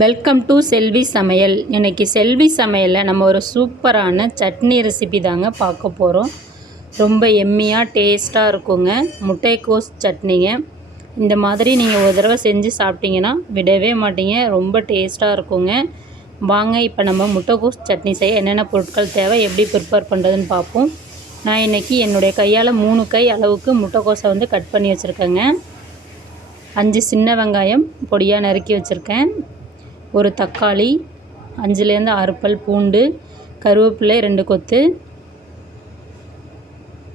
Welcome to செல்வி சமையல் இன்றைக்கி செல்வி சமையலில் நம்ம ஒரு சூப்பரான சட்னி ரெசிபி தாங்க பார்க்க போகிறோம் ரொம்ப எம்மியாக டேஸ்ட்டாக இருக்குங்க. முட்டைக்கோஸ் சட்னிங்க. இந்த மாதிரி நீங்கள் ஒரு தடவை செஞ்சு சாப்பிட்டீங்கன்னா விடவே மாட்டீங்க. ரொம்ப டேஸ்ட்டாக இருக்குங்க. வாங்க இப்போ நம்ம முட்டைக்கோஸ் சட்னி செய்ய என்னென்ன பொருட்கள் தேவை எப்படி ப்ரிப்பேர் பண்ணுறதுன்னு பார்ப்போம். நான் இன்றைக்கி என்னுடைய கையால் மூணு கை அளவுக்கு முட்டைக்கோஸை வந்து கட் பண்ணி வச்சுருக்கேங்க. அஞ்சு சின்ன வெங்காயம் பொடியாக நறுக்கி வச்சுருக்கேன். ஒரு தக்காளி அஞ்சுலேருந்து ஆறு பல் பூண்டு கருவேப்பிலை ரெண்டு கொத்து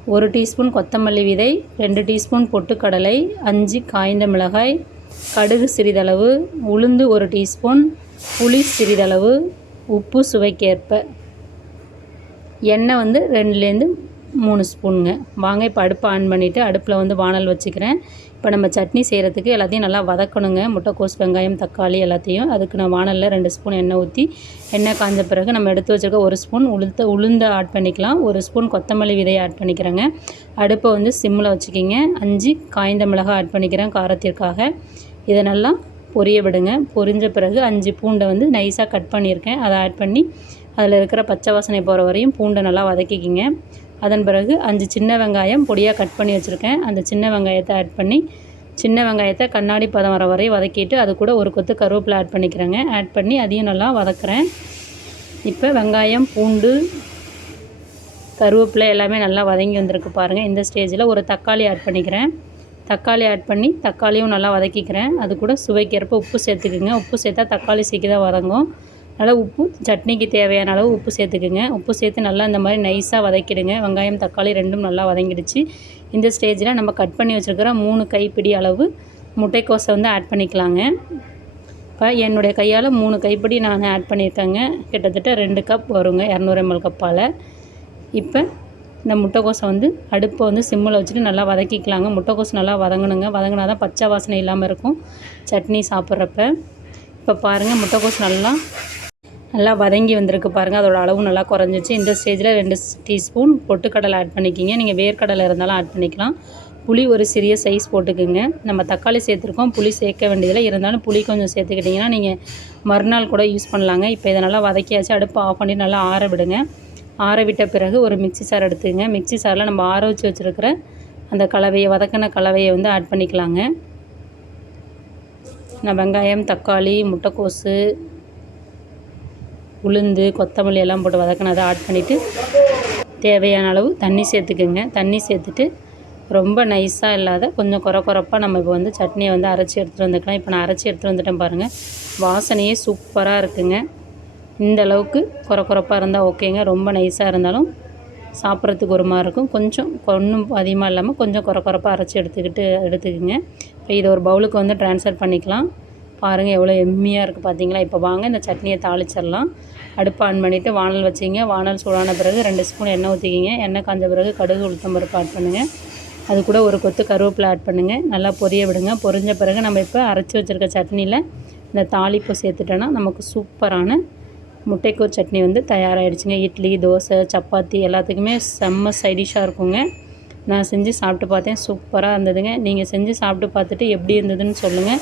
ஒரு டீஸ்பூன் கொத்தமல்லி விதை ரெண்டு டீஸ்பூன் பொட்டுக்கடலை அஞ்சு காய்ந்த மிளகாய் கடுகு சிறிதளவு உளுந்து ஒரு டீஸ்பூன் புளி சிறிதளவு உப்பு சுவைக்கேற்ப. எண்ணெய் வந்து ரெண்டுலேருந்து மூணு ஸ்பூனுங்க. வாங்க இப்போ அடுப்பை ஆன் பண்ணிவிட்டு அடுப்பில் வந்து வானல் வச்சுக்கிறேன். இப்போ நம்ம சட்னி செய்கிறதுக்கு எல்லாத்தையும் நல்லா வதக்கணுங்க. முட்டைக்கோஸ் வெங்காயம் தக்காளி எல்லாத்தையும். அதுக்கு நான் வானலில் ரெண்டு ஸ்பூன் எண்ணெய் ஊற்றி எண்ணெய் காஞ்ச பிறகு நம்ம எடுத்து வச்சுருக்க ஒரு ஸ்பூன் உளுத்த உளுந்து ஆட் பண்ணிக்கலாம். ஒரு ஸ்பூன் கொத்தமல்லி விதையை ஆட் பண்ணிக்கிறேங்க. அடுப்பை வந்து சிம்மில் வச்சுக்கிங்க. அஞ்சு காய்ந்த மிளகாய் ஆட் பண்ணிக்கிறேன் காரத்திற்காக. இதை நல்லா பொரிய விடுங்க. பொரிஞ்ச பிறகு அஞ்சு பூண்டை வந்து நைஸாக கட் பண்ணியிருக்கேன். அதை ஆட் பண்ணி அதில் இருக்கிற பச்சை வாசனை போகிற வரையும் பூண்டை நல்லா வதக்கிக்கிங்க. அதன் பிறகு அஞ்சு சின்ன வெங்காயம் பொடியாக கட் பண்ணி வச்சுருக்கேன். அந்த சின்ன வெங்காயத்தை ஆட் பண்ணி சின்ன வெங்காயத்தை கண்ணாடி பதம் வர வரை வதக்கிட்டு அது கூட ஒரு கொத்து கருவேப்பிலை ஆட் பண்ணிக்கிறேங்க. ஆட் பண்ணி அதையும் நல்லா வதக்குறேன். இப்போ வெங்காயம் பூண்டு கருவேப்பிலை எல்லாமே நல்லா வதங்கி வந்திருக்கு பாருங்கள் இந்த ஸ்டேஜில் ஒரு தக்காளி ஆட் பண்ணிக்கிறேன். தக்காளி ஆட் பண்ணி தக்காளியும் நல்லா வதக்கிக்கிறேன். அது கூட சுவைக்கேற்ப உப்பு சேர்த்துக்குங்க. உப்பு சேர்த்தா தக்காளி சீக்கிரம் வதங்கும். நல்லா உப்பு சட்னிக்கு தேவையான அளவு உப்பு சேர்த்துக்குங்க. உப்பு சேர்த்து நல்லா இந்த மாதிரி நைஸாக வதக்கிடுங்க. வெங்காயம் தக்காளி ரெண்டும் நல்லா வதங்கிடுச்சு. இந்த ஸ்டேஜில் நம்ம கட் பண்ணி வச்சுருக்கிற மூணு கைப்பிடி அளவு முட்டைக்கோஸை வந்து ஆட் பண்ணிக்கலாங்க. இப்போ என்னுடைய கையால் மூணு கைப்பிடி நான் ஆட் பண்ணியிருக்கேங்க. கிட்டத்தட்ட ரெண்டு கப் வருங்க இரநூறு எம்எல் கப்பால் இப்போ இந்த முட்டைக்கோசை வந்து அடுப்பை வந்து சிம்மில் வச்சுட்டு நல்லா வதக்கிக்கலாங்க. முட்டைக்கோஸ் நல்லா வதங்கணுங்க. வதங்கினா தான் பச்சை வாசனை இல்லாமல் இருக்கும். சட்னி சாப்பிட்றப்ப. இப்போ பாருங்கள் முட்டைக்கோசு நல்லா நல்லா வதங்கி வந்திருக்கு பாருங்கள் அதோட அளவு நல்லா குறைஞ்சிச்சு. இந்த ஸ்டேஜில் ரெண்டு டீஸ்பூன் பொட்டுக்கடலை ஆட் பண்ணிக்கிங்க. நீங்கள் வேர்க்கடலை இருந்தாலும் ஆட் பண்ணிக்கலாம். புளி ஒரு சிறிய சைஸ் போட்டுக்குங்க. நம்ம தக்காளி சேர்த்துருக்கோம். புளி சேர்க்க வேண்டியதில்லை. இருந்தாலும் புளி கொஞ்சம் சேர்த்துக்கிட்டிங்கன்னா நீங்கள் மறுநாள் கூட யூஸ் பண்ணலாங்க. இப்போ இதை நல்லா வதக்கியாச்சு. அடுப்பு ஆஃப் பண்ணி நல்லா ஆற விடுங்க. ஆற விட்ட பிறகு ஒரு மிக்சி சார் எடுத்துங்க மிக்சி சாரில் நம்ம ஆற வச்சு வச்சுருக்கிற அந்த கலவையை வதக்கின கலவையை வந்து ஆட் பண்ணிக்கலாங்க. நான் வெங்காயம் தக்காளி முட்டைக்கோஸு உளுந்து கொத்தமல்லி எல்லாம் போட்டு வதக்கினதை ஆட் பண்ணிவிட்டு தேவையான அளவு தண்ணி சேர்த்துக்குங்க. தண்ணி சேர்த்துட்டு ரொம்ப நைஸாக இல்லாத கொஞ்சம் குறை குறைப்பாக நம்ம இப்போ வந்து சட்னியை வந்து அரைச்சி எடுத்துகிட்டு வந்துக்கலாம். இப்போ நான் அரைச்சி எடுத்துகிட்டு வந்துட்டேன் பாருங்கள் வாசனையே சூப்பராக இருக்குங்க. இந்த அளவுக்கு குறை குறைப்பாக இருந்தால் ஓகேங்க ரொம்ப நைஸாக இருந்தாலும் சாப்பிட்றதுக்கு ஒரு மாதிரி இருக்கும். கொஞ்சம் ஒன்றும் அதிகமாக இல்லாமல் கொஞ்சம் குறை குறைப்பாக அரைச்சி எடுத்துக்கிட்டு எடுத்துக்கோங்க. இப்போ இதை ஒரு பவுலுக்கு வந்து ட்ரான்ஸ்ஃபர் பண்ணிக்கலாம். பாருங்கள் எவ்வளோ எம்மியாக இருக்குது பார்த்தீங்களா இப்போ வாங்க இந்த சட்னியை தாளிச்சிடலாம். அடுப்பு ஆன் பண்ணிவிட்டு வானல் வச்சிங்க. வானல் சூடான பிறகு ரெண்டு ஸ்பூன் எண்ணெய் ஊற்றிக்கிங்க எண்ணெய் காஞ்ச பிறகு கடுகு உளுத்தம் பருப்பு ஆட் பண்ணுங்கள் அது கூட ஒரு கொத்து கருவேப்பிலை ஆட் பண்ணுங்கள் நல்லா பொரிய விடுங்க. பொரிஞ்ச பிறகு நம்ம இப்போ அரைச்சி வச்சுருக்க சட்னியில் இந்த தாளிப்பு சேர்த்துட்டோன்னா நமக்கு சூப்பரான முட்டைக்கோர் சட்னி வந்து தயாராகிடுச்சுங்க இட்லி தோசை சப்பாத்தி எல்லாத்துக்குமே செம்ம சைடிஷாக இருக்குங்க. நான் செஞ்சு சாப்பிட்டு பார்த்தேன். சூப்பராக இருந்ததுங்க. நீங்கள் செஞ்சு சாப்பிட்டு பார்த்துட்டு எப்படி இருந்ததுன்னு சொல்லுங்கள்